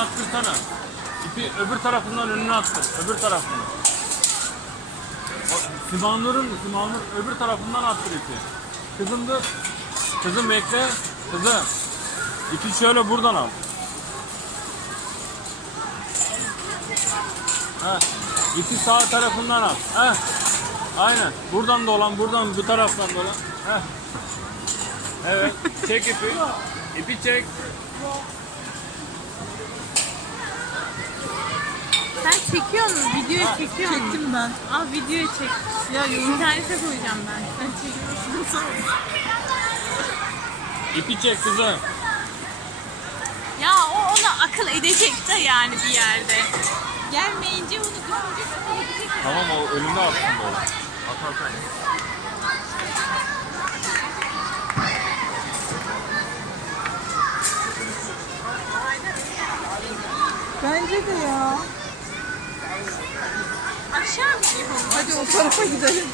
attırsana. İpi öbür tarafından önüne attır. Öbür tarafından. Simanur'un, Simanur öbür tarafından attır ipi. Kızım dur. Kızım bekle. Kızım. İpi şöyle buradan al. Ha. İpi sağ tarafından al. Ha. Aynen. Buradan dolan, buradan bu taraftan dolan. Ha. Evet. Çek ipi. İpi çek. Sen çekiyor musun? Videoyu çekiyor musun? Çektim ben. Al videoyu çek. Ya yorum İnternete koyacağım ben. ben çekiyorsun. İpi çek kızım. Ya o ona akıl edecek de yani bir yerde. Gelmeyince onu görünce. Tamam o önüne atsın böyle. At at at. Bence de ya. Aşağı mı? Hadi o tarafa gidelim.